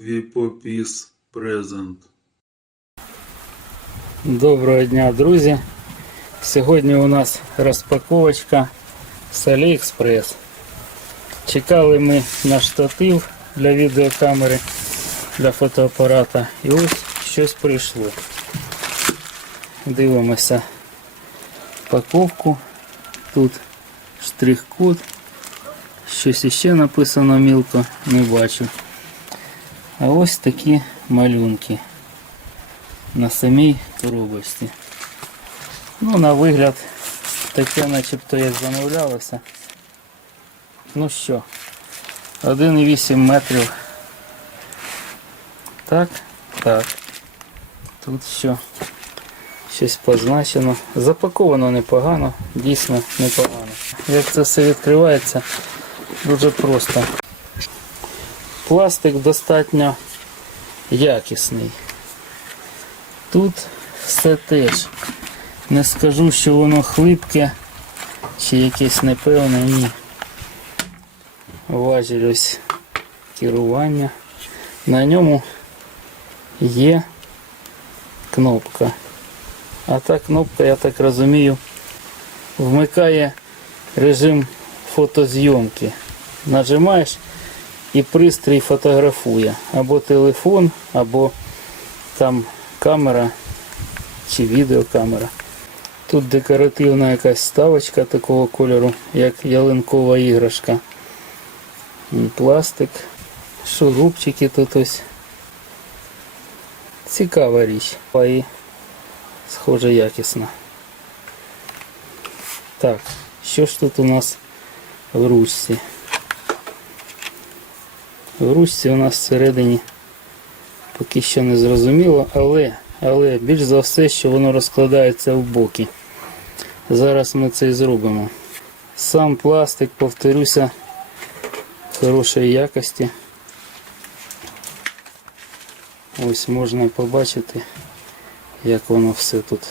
Віпопіс презент. Доброго дня, друзі! Сьогодні у нас розпаковочка з AliExpress. Чекали ми на штатив для відеокамери, для фотоапарата і ось щось прийшло. Дивимося упаковку. Тут штрих-код. Щось іще написано мілко, не бачу. А ось такі малюнки на самій коробочці. Ну, на вигляд, таке начебто як замовлялося. Ну що, 1,8 метрів. Так, так. Тут що? Щось позначено. Запаковано непогано, дійсно непогано. Як це все відкривається, дуже просто. Пластик достатньо якісний. Тут все теж. Не скажу, що воно хлипке чи якесь непевне, ні. Важіль ось керування. На ньому є кнопка. А та кнопка, я так розумію, вмикає режим фотозйомки. Нажимаєш і пристрій фотографує. Або телефон, або там камера чи відеокамера. Тут декоративна якась ставочка такого кольору, як ялинкова іграшка. Пластик. Шурупчики тут ось. Цікава річ. А І схоже якісна. Так, що ж тут у нас в ручці? В ручці у нас всередині поки що не зрозуміло, але, але більш за все, що воно розкладається в боки. Зараз ми це і зробимо. Сам пластик, повторюся, хорошої якості. Ось можна побачити, як воно все тут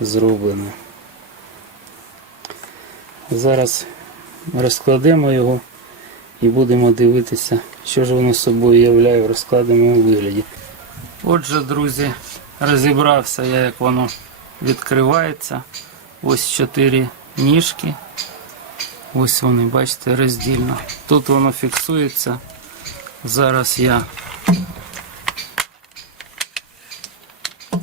зроблено. Зараз розкладемо його і будемо дивитися, що ж воно собою являє в розкладеному вигляді. Отже, друзі, розібрався я, як воно відкривається. Ось чотири ніжки. Ось вони, бачите, роздільно. Тут воно фіксується. Зараз я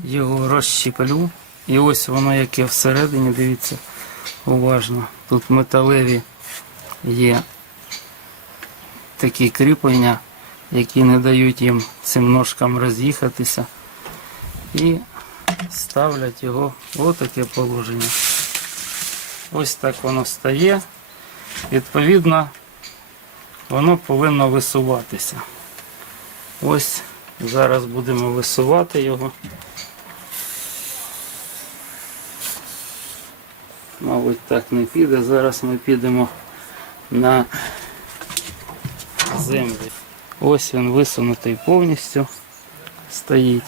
його розщіплю. І ось воно яке всередині, дивіться, уважно. Тут металеві є такі кріплення, які не дають їм цим ножкам роз'їхатися. І ставлять його в таке положення. Ось так воно стає. Відповідно, воно повинно висуватися. Ось зараз будемо висувати його. Мабуть, так не піде. Зараз ми підемо на землі. Ось він висунутий повністю стоїть.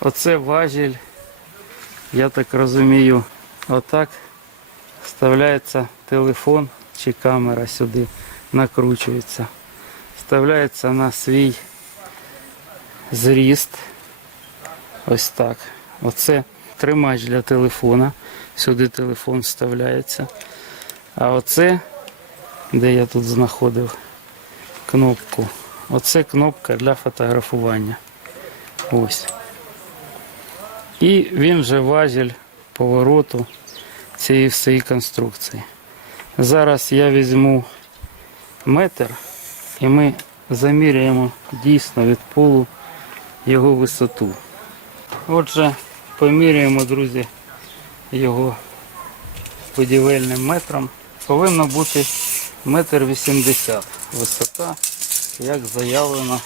Оце важіль, я так розумію, отак вставляється телефон чи камера сюди, накручується. Вставляється на свій зріст. Ось так. Оце тримач для телефона. Сюди телефон вставляється. А оце, де я тут знаходив кнопку. Оце кнопка для фотографування. Ось. І він же важіль повороту цієї всієї конструкції. Зараз я візьму метр і ми заміряємо дійсно від полу його висоту. Отже, поміряємо, друзі, його будівельним метром. Повинно бути метр вісімдесят висота, як заявлено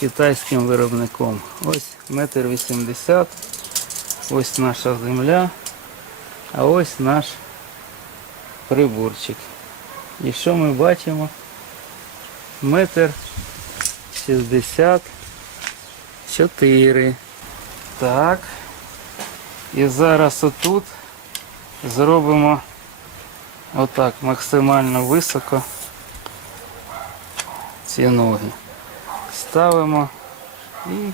китайським виробником. Ось метр вісімдесят. Ось наша земля, а ось наш приборчик. І що ми бачимо? Метр шістдесят чотири. Так. І зараз отут зробимо отак максимально високо ці ноги. ставимо і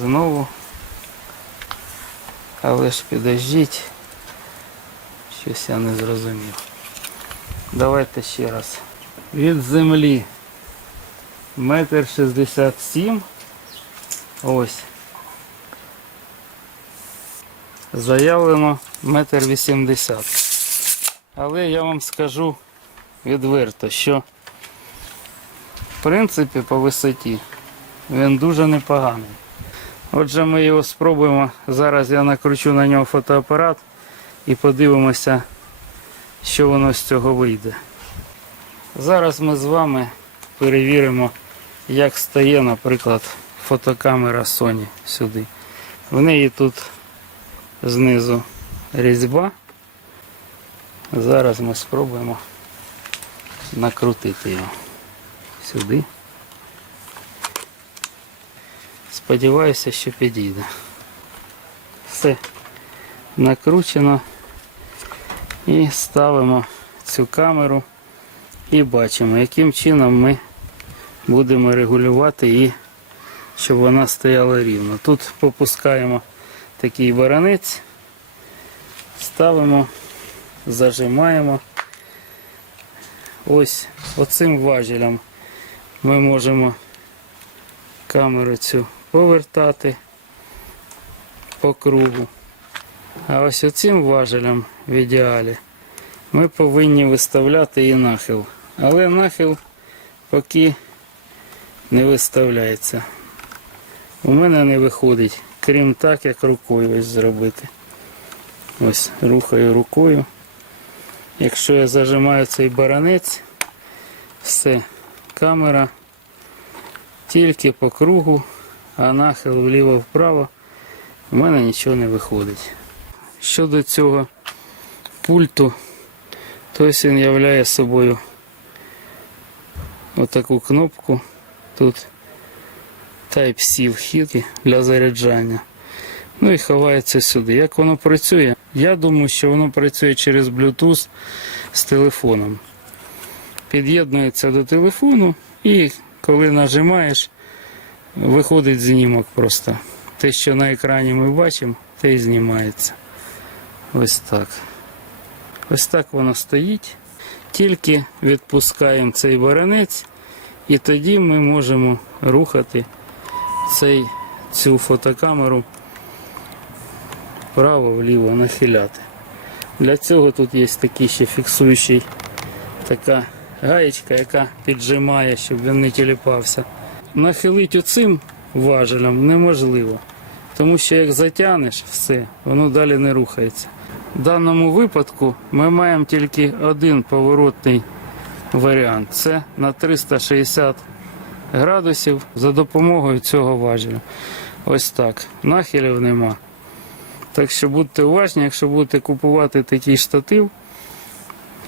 знову. Але ж підождіть. Щось я не зрозумів. Давайте ще раз. Від землі метр шістдесят сім. Ось. Заявлено метр вісімдесят. Але я вам скажу відверто, що принципі по висоті він дуже непоганий. Отже, ми його спробуємо. Зараз я накручу на нього фотоапарат і подивимося, що воно з цього вийде. Зараз ми з вами перевіримо, як стає, наприклад, фотокамера Sony сюди. В неї тут знизу різьба. Зараз ми спробуємо накрутити його сюди. Сподіваюся, що підійде. Все накручено. І ставимо цю камеру і бачимо, яким чином ми будемо регулювати її, щоб вона стояла рівно. Тут попускаємо такий баранець, ставимо, зажимаємо. Ось оцим важелем ми можемо камеру цю повертати по кругу. А ось оцим важелем в ідеалі ми повинні виставляти і нахил. Але нахил поки не виставляється. У мене не виходить, крім так, як рукою ось зробити. Ось рухаю рукою. Якщо я зажимаю цей баранець, все, камера тільки по кругу, а нахил вліво-вправо, у мене нічого не виходить. Щодо цього пульту, то він являє собою отаку кнопку. Тут Type-C вхід для заряджання. Ну і ховається сюди. Як воно працює? Я думаю, що воно працює через Bluetooth з телефоном. Під'єднується до телефону і коли нажимаєш, виходить знімок просто. Те, що на екрані ми бачимо, те і знімається. Ось так. Ось так воно стоїть. Тільки відпускаємо цей баранець, і тоді ми можемо рухати цей, цю фотокамеру вправо-вліво нахиляти. Для цього тут є такий ще фіксуючий така гаєчка, яка піджимає, щоб він не тіліпався. Нахилити оцим важелем неможливо, тому що як затягнеш все, воно далі не рухається. В даному випадку ми маємо тільки один поворотний варіант. Це на 360 градусів за допомогою цього важеля. Ось так. Нахилів нема. Так що будьте уважні, якщо будете купувати такий штатив,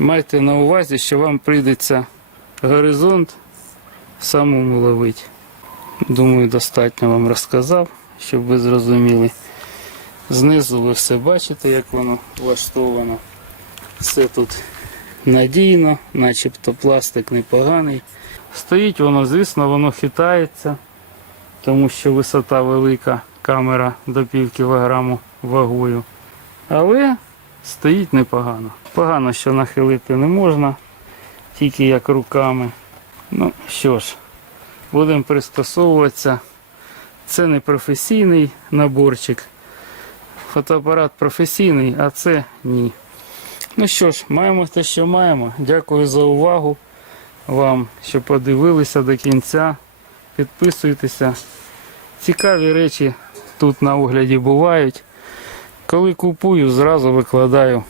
майте на увазі, що вам прийдеться горизонт самому ловити. Думаю, достатньо вам розказав, щоб ви зрозуміли. Знизу ви все бачите, як воно влаштовано. Все тут надійно, начебто пластик непоганий. Стоїть воно, звісно, воно хитається, тому що висота велика, камера до пів кілограму вагою. Але стоїть непогано. Погано, що нахилити не можна, тільки як руками. Ну що ж, будемо пристосовуватися. Це не професійний наборчик. Фотоапарат професійний, а це ні. Ну що ж, маємо те, що маємо. Дякую за увагу вам, що подивилися до кінця. Підписуйтеся. Цікаві речі тут на огляді бувають. Коли купую, зразу викладаю